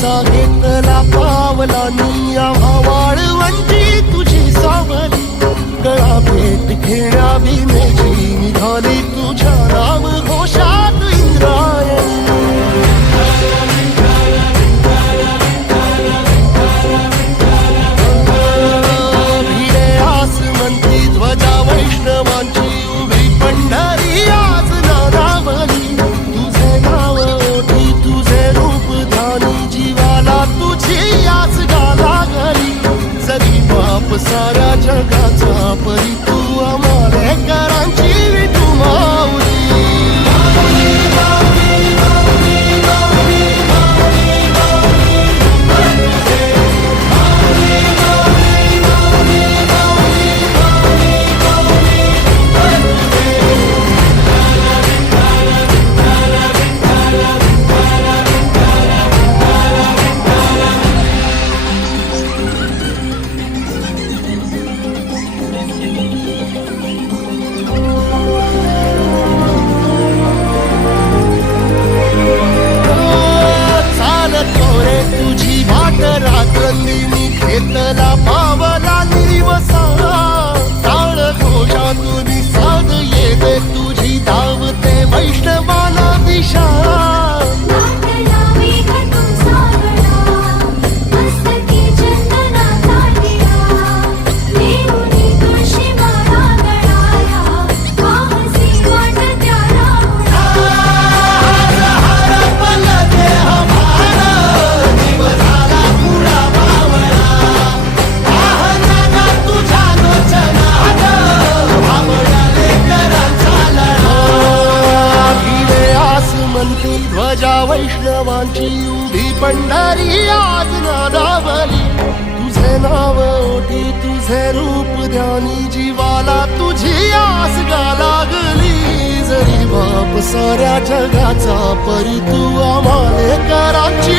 जगाचा घेतला पावलानी आम्हा वाळवंटी तुझी सावली गळा भेट घेण्या विनेची निघाली तुझ्या नाम घोषात इंद्रायणी भिडे आसमंती ध्वजा वैष्णवांची उभी पंढरी आज नादावली तुझे नाव ओठी तुझे रूप ध्यानी जीवाला तुझी आस गाला गली जरी बाप साऱ्या जगाचा परी तू आम्हाले करांची विठू माऊली तुझी वाट रात्रंदिनी घेतला पावला निवसा टाळ घोषातून साध येते तुझी धावते वैष्णवाला दिशा ध्वजा वैष्णवांची उभी पंढरी आज नादावली तुझे नाव ओठी तुझे रूप ध्यानी जीवाला तुझी आस गा लागली जरी बाप साऱ्या जगाचा परी तू आम्हाले करांची